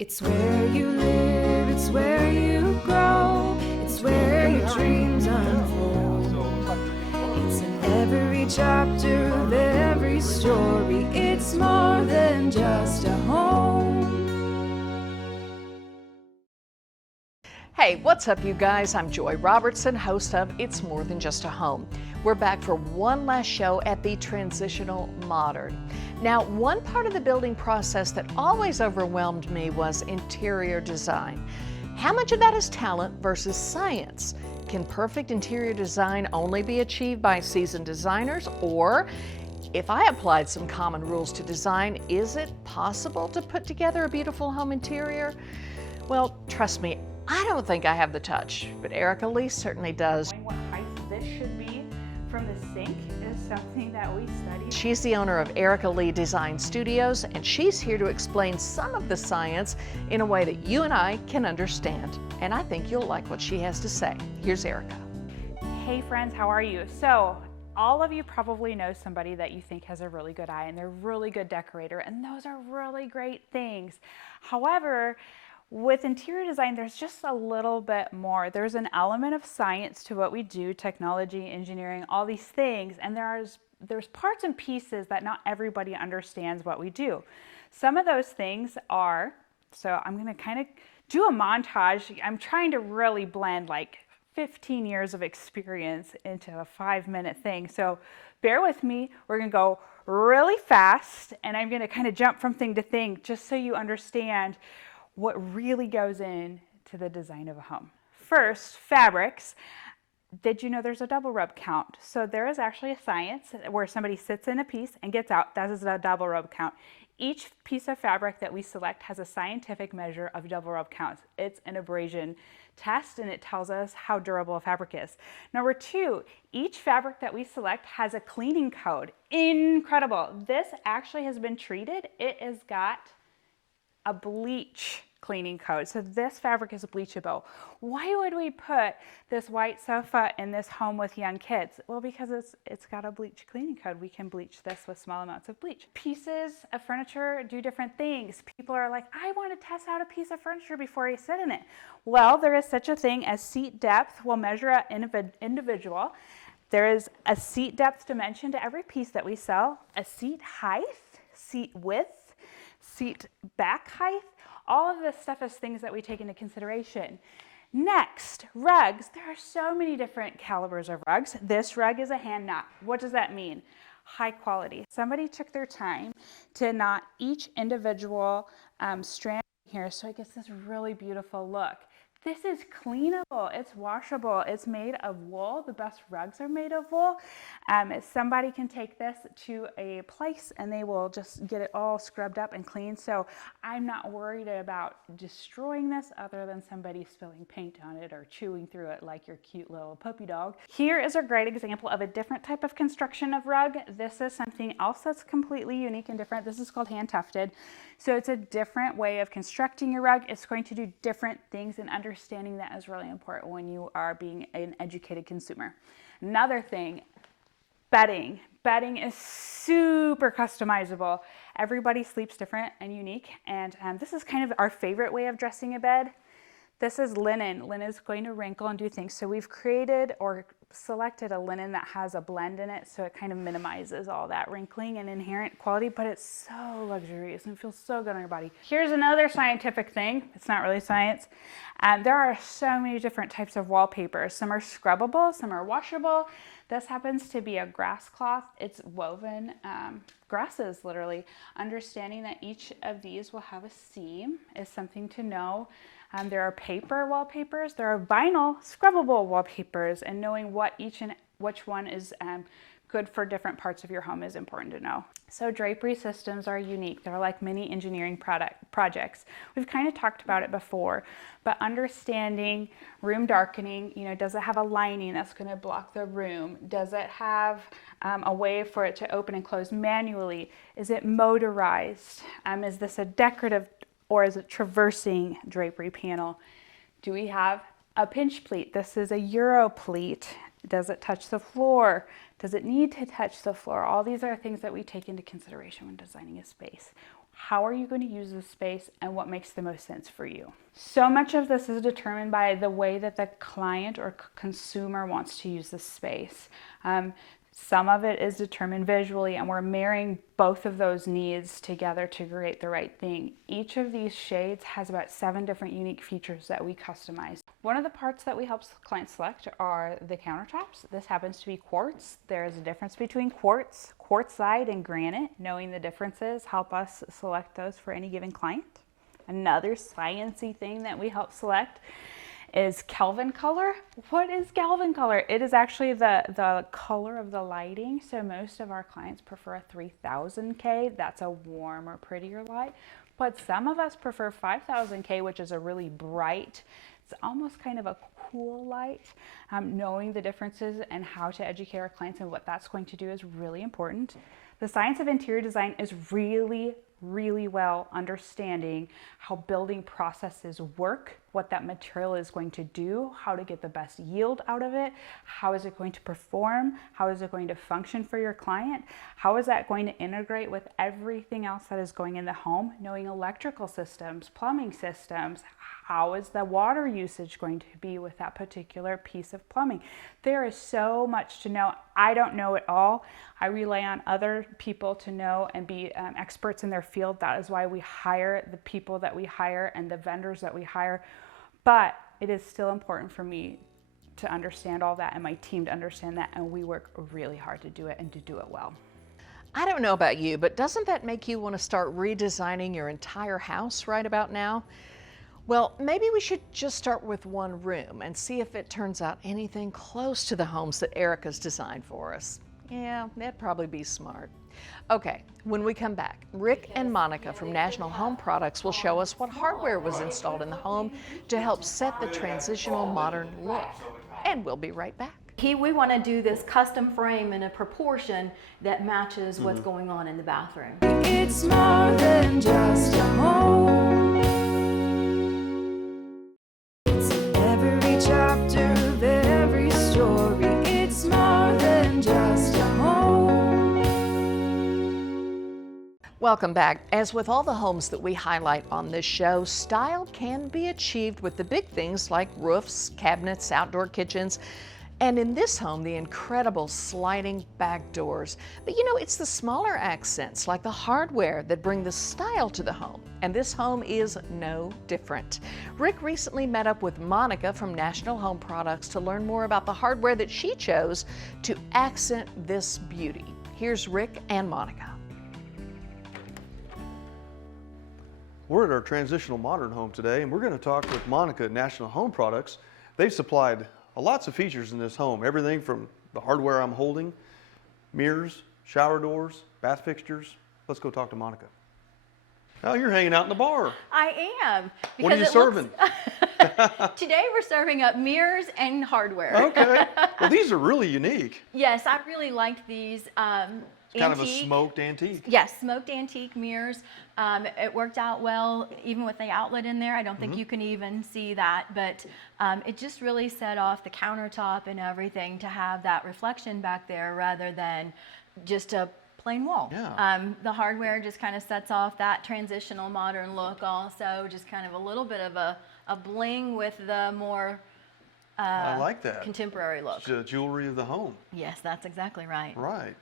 It's where you live, it's where you grow, it's where your dreams unfold. It's in every chapter of every story, it's more than just a home. Hey, what's up, you guys? I'm Joy Robertson, host of It's More Than Just a Home. We're back for one last show at the Transitional Modern. Now, one part of the building process that always overwhelmed me was interior design. How much of that is talent versus science? Can perfect interior design only be achieved by seasoned designers? Or, if I applied some common rules to design, is it possible to put together a beautiful home interior? Well, trust me, I don't think I have the touch, but Erica Lee certainly does. What height this should be from the sink is something that we study. She's the owner of Erica Lee Design Studios, and she's here to explain some of the science in a way that you and I can understand. And I think you'll like what she has to say. Here's Erica. Hey friends, how are you? So, all of you probably know somebody that you think has a really good eye and they're a really good decorator, and those are really great things. However, with interior design, there's just a little bit more. There's an element of science to what we do, technology, engineering, all these things, and there's parts and pieces that not everybody understands what we do. Some of those things are, so I'm gonna kind of do a montage. I'm trying to really blend like 15 years of experience into a 5-minute thing. So bear with me, we're gonna go really fast, and I'm gonna kind of jump from thing to thing just so you understand what really goes into the design of a home. First, fabrics. Did you know there's a double rub count? So there is actually a science where somebody sits in a piece and gets out. That is a double rub count. Each piece of fabric that we select has a scientific measure of double rub counts. It's an abrasion test, and it tells us how durable a fabric is. Number two, each fabric that we select has a cleaning code. Incredible. This actually has been treated. It has got a bleach cleaning code. So this fabric is bleachable. Why would we put this white sofa in this home with young kids? Well, because it's got a bleach cleaning code. We can bleach this with small amounts of bleach. Pieces of furniture do different things. People are like, I want to test out a piece of furniture before I sit in it. Well, there is such a thing as seat depth. We'll measure an individual. There is a seat depth dimension to every piece that we sell, a seat height, seat width, seat back height. All of this stuff is things that we take into consideration. Next, rugs. There are so many different calibers of rugs. This rug is a hand knot. What does that mean? High quality. Somebody took their time to knot each individual strand here, so it gets this really beautiful look. This is cleanable, it's washable, it's made of wool. The best rugs are made of wool. Somebody can take this to a place and they will just get it all scrubbed up and clean. So I'm not worried about destroying this other than somebody spilling paint on it or chewing through it like your cute little puppy dog. Here is a great example of a different type of construction of rug. This is something else that's completely unique and different. This is called hand tufted. So it's a different way of constructing your rug. It's going to do different things, and understanding that is really important when you are being an educated consumer. Another thing, bedding. Bedding is super customizable. Everybody sleeps different and unique, and this is kind of our favorite way of dressing a bed. This is linen. Linen is going to wrinkle and do things. So we've created or selected a linen that has a blend in it, so it kind of minimizes all that wrinkling and inherent quality, but it's so luxurious and feels so good on your body. Here's another scientific thing. It's not really science. There are so many different types of wallpapers. Some are scrubbable, some are washable. This happens to be a grass cloth. It's woven grasses, literally. Understanding that each of these will have a seam is something to know. There are paper wallpapers, there are vinyl scrubbable wallpapers, and knowing which one is good for different parts of your home is important to know. So drapery systems are unique. They're like mini engineering projects. We've kind of talked about it before, but understanding room darkening, does it have a lining that's going to block the room? Does it have a way for it to open and close manually? Is it motorized? Is this a decorative or is it traversing drapery panel? Do we have a pinch pleat? This is a Euro pleat. Does it touch the floor? Does it need to touch the floor? All these are things that we take into consideration when designing a space. how are you going to use this space, and what makes the most sense for you. So much of this is determined by the way that the client or consumer wants to use the space. Some of it is determined visually, and we're marrying both of those needs together to create the right thing. Each of these shades has about 7 different unique features that we customize. One of the parts that we help clients select are the countertops. This happens to be quartz. There is a difference between quartz, quartzite, and granite. Knowing the differences help us select those for any given client. Another sciencey thing that we help select is Kelvin color. What is Kelvin color? It is actually the color of the lighting. So most of our clients prefer a 3000K. That's a warmer, prettier light. But some of us prefer 5000K, which is a really bright, it's almost kind of a cool light. Knowing the differences and how to educate our clients and what that's going to do is really important. The science of interior design is really well understanding how building processes work, what that material is going to do, how to get the best yield out of it, how is it going to perform, how is it going to function for your client, how is that going to integrate with everything else that is going in the home, knowing electrical systems, plumbing systems, how is the water usage going to be with that particular piece of plumbing. There is so much to know. I don't know it all. I rely on other people to know and be experts in their field. That is why we hire the people that we hire and the vendors that we hire. But it is still important for me to understand all that and my team to understand that, and we work really hard to do it and to do it well. I don't know about you, but doesn't that make you want to start redesigning your entire house right about now? Well, maybe we should just start with one room and see if it turns out anything close to the homes that Erica's designed for us. Yeah, that'd probably be smart. Okay, when we come back, Rick and Monica from National Home Products will show us what hardware was installed in the home to help set the transitional modern look. And we'll be right back. We want to do this custom frame in a proportion that matches what's going on in the bathroom. It's more than just a home. It's in every chapter of every story. It's more than just a home. Welcome back. As with all the homes that we highlight on this show, style can be achieved with the big things like roofs, cabinets, outdoor kitchens, and in this home, the incredible sliding back doors. But you know, it's the smaller accents like the hardware that bring the style to the home. And this home is no different. Rick recently met up with Monica from National Home Products to learn more about the hardware that she chose to accent this beauty. Here's Rick and Monica. We're at our transitional modern home today, and we're going to talk with Monica at National Home Products. They've supplied lots of features in this home, everything from the hardware I'm holding, mirrors, shower doors, bath fixtures. Let's go talk to Monica. Oh, you're hanging out in the bar. I am. What are you serving? Today we're serving up mirrors and hardware. Okay. Well, these are really unique. Yes, I really liked these. It's kind of a smoked antique. Yes, smoked antique mirrors. It worked out well, even with the outlet in there. I don't think you can even see that, but it just really set off the countertop and everything to have that reflection back there rather than just a plain wall. Yeah. The hardware just kind of sets off that transitional modern look also, just kind of a little bit of a bling with the more I like that. contemporary look. Jewelry of the home. Yes, that's exactly right. Right.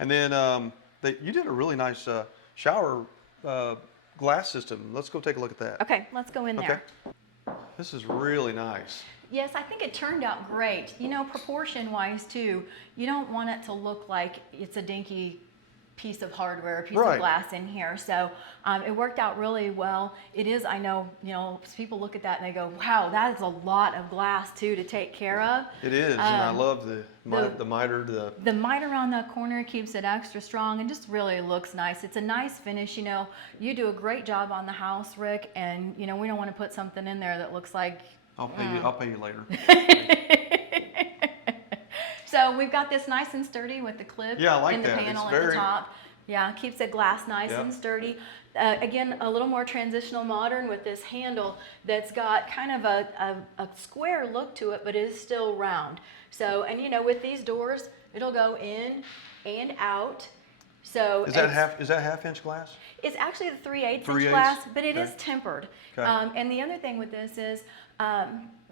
And then you did a really nice shower glass system. Let's go take a look at that. Okay, let's go in there. Okay. This is really nice. Yes, I think it turned out great. You know, proportion-wise too, you don't want it to look like it's a dinky piece of hardware, a piece of glass in here. So it worked out really well. It is, I know, you know, people look at that and they go, wow, that is a lot of glass too to take care of. It is, and I love the miter. The miter on the corner keeps it extra strong and just really looks nice. It's a nice finish. You know, you do a great job on the house, Rick, and you know, we don't want to put something in there that looks like I'll pay you later. So we've got this nice and sturdy with the clip in the panel it's at the top. Yeah, keeps the glass nice and sturdy. Again, a little more transitional modern with this handle that's got kind of a square look to it, but it is still round. So, and you know, with these doors, it'll go in and out. So Is that half-inch glass? It's actually the 3/8 inch 3/8? glass, but it Okay. is tempered. Okay. And the other thing with this is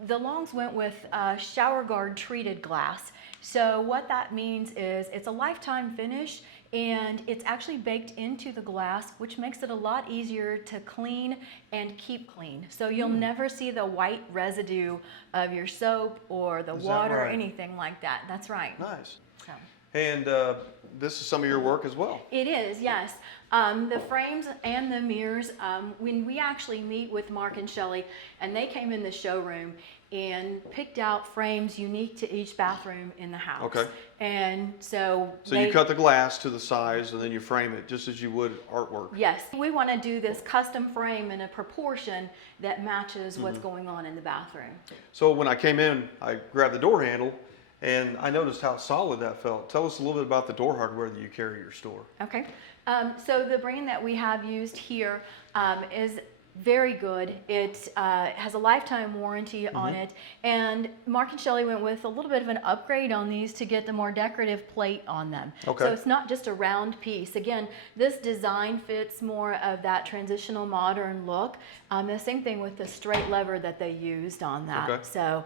the Longs went with shower guard treated glass. So what that means is it's a lifetime finish, and it's actually baked into the glass, which makes it a lot easier to clean and keep clean. So you'll never see the white residue of your soap or the Is that water or right? anything like that. That's right. Nice. So. And this is some of your work as well. It is, yes. The frames and the mirrors, when we actually meet with Mark and Shelley, and they came in the showroom and picked out frames unique to each bathroom in the house. Okay. And so You cut the glass to the size and then you frame it just as you would artwork. Yes, we want to do this custom frame in a proportion that matches what's going on in the bathroom. So when I came in, I grabbed the door handle and I noticed how solid that felt. Tell us a little bit about the door hardware that you carry at your store. Okay, so the brand that we have used here is very good. It has a lifetime warranty on it, and Mark and Shelley went with a little bit of an upgrade on these to get the more decorative plate on them. Okay. So it's not just a round piece. Again, this design fits more of that transitional modern look. The same thing with the straight lever that they used on that. Okay. So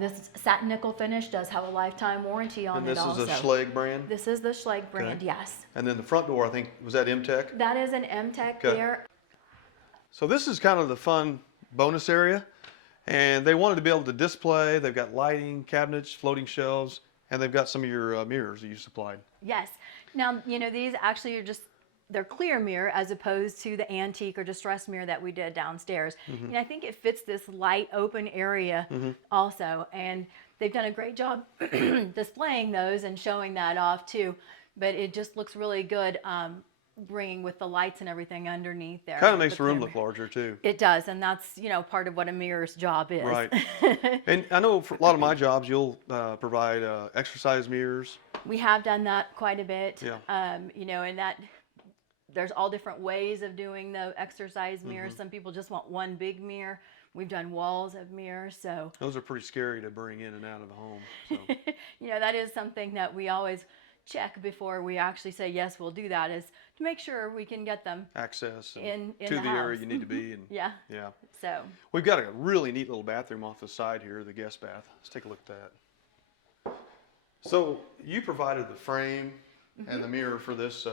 this satin nickel finish does have a lifetime warranty on And it this also. is a Schlage brand. This is the Schlage brand, yes. And then the front door, I think, was that M-Tech? That is an M-Tech Okay. there. So this is kind of the fun bonus area. And they wanted to be able to display. They've got lighting, cabinets, floating shelves, and they've got some of your mirrors that you supplied. Yes. Now, you know, these actually are just, they're clear mirror as opposed to the antique or distressed mirror that we did downstairs. And I think it fits this light open area also. And they've done a great job displaying those and showing that off too. But it just looks really good bringing with the lights and everything underneath there. Kind of makes the room clear look mirror. larger too. It does, and that's, you know, part of what a mirror's job is. Right. And I know for a lot of my jobs, you'll provide exercise mirrors. We have done that quite a bit. Yeah. You know, and that there's all different ways of doing the exercise mirrors. Some people just want one big mirror. We've done walls of mirrors, so Those are pretty scary to bring in and out of the home. So. you know, that is something that we always check before we actually say yes, we'll do that, is to make sure we can get them Access in to the the area house. you need to be. And Yeah. yeah. So We've got a really neat little bathroom off the side here, the guest bath. Let's take a look at that. So you provided the frame and the mirror for this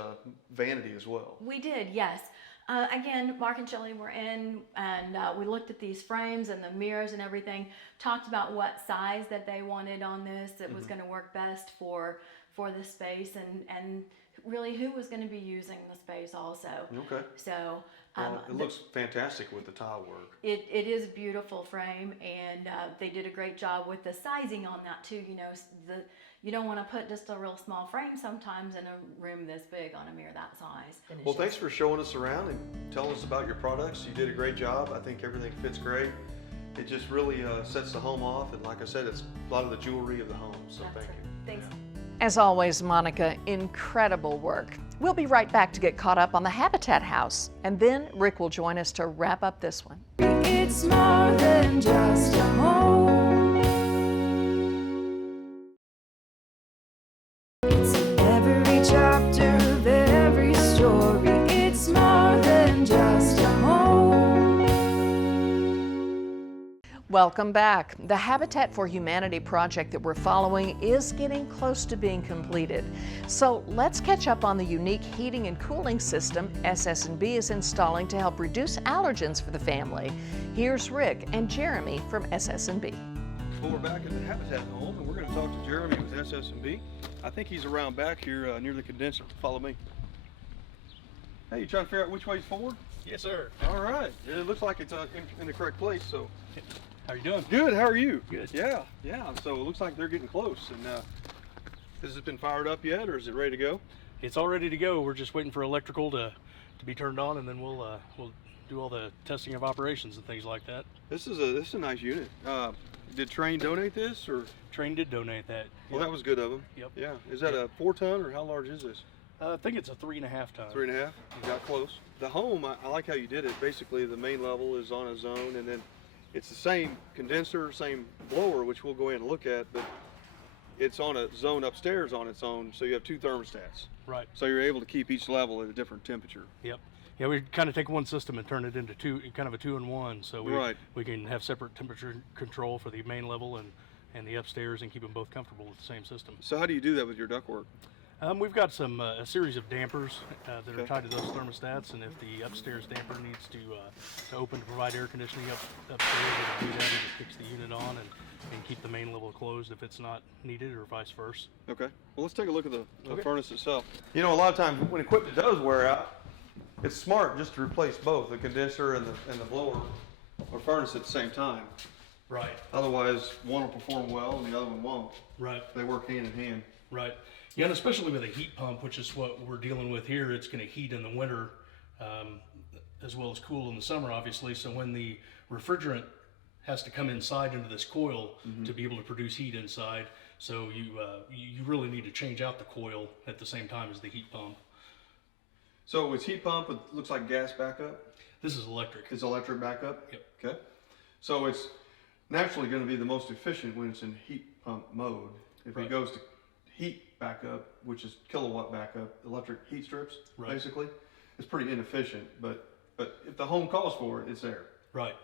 vanity as well. we did, yes. Again, Mark and Shelley were in, and we looked at these frames and the mirrors and everything, talked about what size that they wanted on this that was going to work best for the space, and really who was going to be using the space also. Okay. So Well, it looks fantastic with the tile work. it is a beautiful frame, and they did a great job with the sizing on that too. You know, you don't want to put just a real small frame sometimes in a room this big on a mirror that size. Well, thanks for showing us around and telling us about your products. You did a great job. I think everything fits great. It just really sets the home off, and like I said, it's a lot of the jewelry of the home. So That's thank right. you. Thanks. As always, Monica, incredible work. We'll be right back to get caught up on the Habitat House, and then Rick will join us to wrap up this one. It's more than just a home. It's in every chapter of every story. It's more than just a home. Welcome back. The Habitat for Humanity project that we're following is getting close to being completed. So let's catch up on the unique heating and cooling system SS&B is installing to help reduce allergens for the family. Here's Rick and Jeremy from SS&B. Well, we're back at the Habitat home, and we're going to talk to Jeremy with SS&B. I think he's around back here near the condenser. Follow me. Hey, you trying to figure out which way's forward? Yes, sir. All right. It looks like it's in the correct place, so. How you doing? Good, how are you? Good. Yeah. So it looks like they're getting close. And has it been fired up yet, or is it ready to go? It's all ready to go. We're just waiting for electrical to be turned on, and then we'll do all the testing of operations and things like that. This is a nice unit. Did Trane donate this, or? Trane did donate that. Well, that was good of them. Yep. Yeah. Is that a 4-ton, or how large is this? I think it's a 3.5 ton. 3.5. You got close. The home, I like how you did it. Basically, the main level is on a zone, and then it's the same condenser, same blower, which we'll go in and look at, but it's on a zone upstairs on its own, so you have 2 thermostats. Right. So you're able to keep each level at a different temperature. Yep. Yeah, we kind of take one system and turn it into kind of a 2-in-1. So we can have separate temperature control for the main level and the upstairs, and keep them both comfortable with the same system. So how do you do that with your ductwork? We've got a series of dampers that are tied to those thermostats, and if the upstairs damper needs to open to provide air conditioning upstairs, it'll do that. It kicks the unit on and keep the main level closed if it's not needed, or vice versa. Okay. Well, let's take a look at the furnace itself. You know, a lot of times when equipment does wear out, it's smart just to replace both the condenser and the blower or furnace at the same time. Right. Otherwise, one will perform well and the other one won't. Right. They work hand in hand. Right. Yeah, and especially with a heat pump, which is what we're dealing with here, it's going to heat in the winter as well as cool in the summer, obviously. So when the refrigerant has to come inside into this coil to be able to produce heat inside, so you really need to change out the coil at the same time as the heat pump. So it's heat pump, it looks like gas backup. This is electric. It's electric backup? Yep. Okay. So it's naturally going to be the most efficient when it's in heat pump mode. If it goes to heat backup, which is kilowatt backup, electric heat strips, basically, it's pretty inefficient. But if the home calls for it, it's there. Right.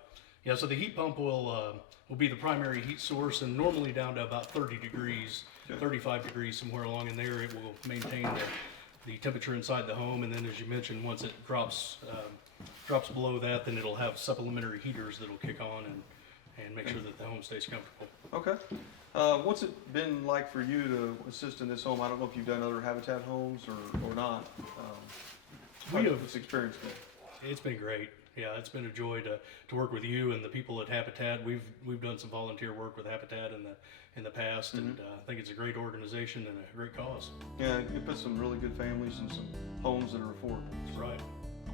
Yeah. So the heat pump will be the primary heat source, and normally down to about 30 degrees, 35 degrees, somewhere along in there, it will maintain the temperature inside the home. And then, as you mentioned, once it drops below that, then it'll have supplementary heaters that'll kick on and make sure that the home stays comfortable. Okay. What's it been like for you to assist in this home? I don't know if you've done other Habitat homes or not. How's this experience been? It's been great. Yeah, it's been a joy to work with you and the people at Habitat. We've done some volunteer work with Habitat in the past, and I think it's a great organization and a great cause. Yeah, you put some really good families and some homes that are affordable. That's right.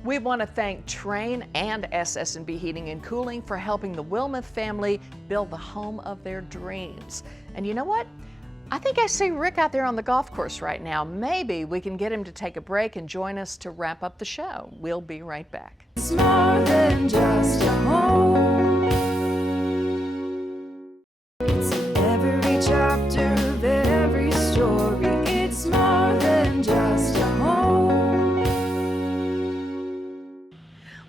We want to thank Trane and SS&B Heating and Cooling for helping the Wilmoth family build the home of their dreams. And you know what? I think I see Rick out there on the golf course right now. Maybe we can get him to take a break and join us to wrap up the show. We'll be right back. It's more than just a home. It's in every chapter of every story. It's more than just a home.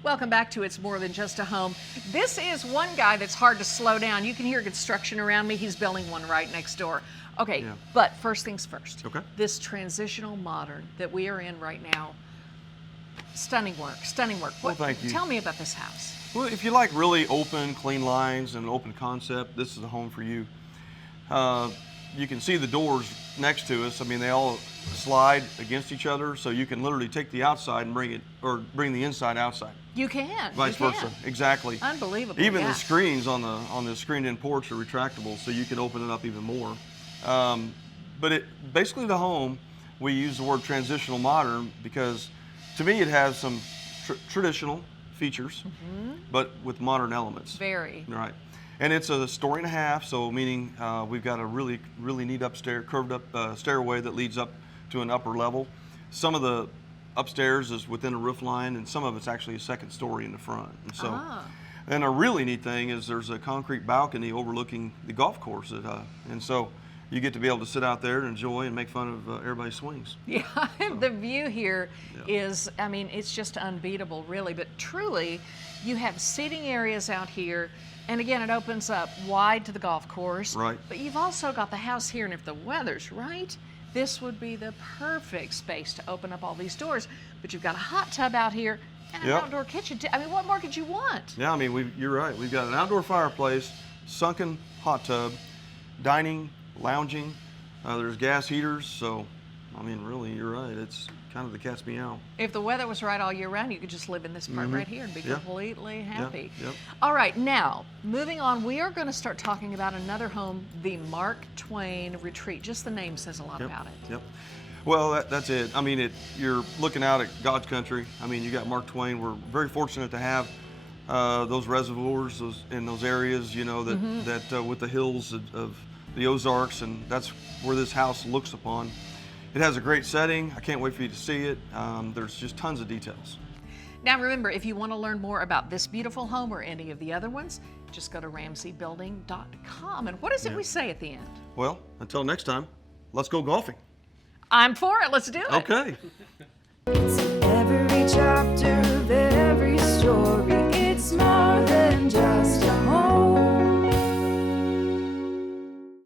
Welcome back to It's More Than Just a Home. This is one guy that's hard to slow down. You can hear construction around me. He's building one right next door. Okay, but first things first. Okay. This transitional modern that we are in right now, stunning work, stunning work. Well, thank you. Tell me about this house. Well, if you like really open, clean lines and an open concept, this is a home for you. You can see the doors next to us. I mean, they all slide against each other, so you can literally take the outside and bring the inside outside. You can. Vice versa. Exactly. Unbelievable. Even yeah. the screens on the screened-in porch are retractable, so you can open it up even more. But basically the home, we use the word transitional modern because to me it has some traditional features, but with modern elements. Very. Right. And it's a story and a half, so meaning we've got a really neat upstairs, curved up stairway that leads up to an upper level. Some of the upstairs is within a roof line, and some of it's actually a second story in the front. And so, and a really neat thing is there's a concrete balcony overlooking the golf course, and so you get to be able to sit out there and enjoy and make fun of everybody's swings. Yeah, the view here is, I mean, it's just unbeatable, really. But truly, you have seating areas out here, and again, it opens up wide to the golf course. Right. But you've also got the house here, and if the weather's right, this would be the perfect space to open up all these doors. But you've got a hot tub out here and an outdoor kitchen. I mean, what more could you want? Yeah, I mean, you're right. We've got an outdoor fireplace, sunken hot tub, dining, lounging. There's gas heaters, so I mean, really, you're right. It's kind of the cat's meow. If the weather was right all year round, you could just live in this part right here and be completely happy. Yep. All right, now, moving on, we are going to start talking about another home, the Mark Twain Retreat. Just the name says a lot about it. Yep. Well, that's it. I mean, you're looking out at God's country. I mean, you got Mark Twain. We're very fortunate to have those reservoirs in those areas, you know, that with the hills of the Ozarks, and that's where this house looks upon. It has a great setting. I can't wait for you to see it. There's just tons of details. Now remember, if you want to learn more about this beautiful home or any of the other ones, just go to RamseyBuilding.com. And what is it we say at the end? Well, until next time, let's go golfing. I'm for it. Let's do it. Okay. It's in every chapter of every story.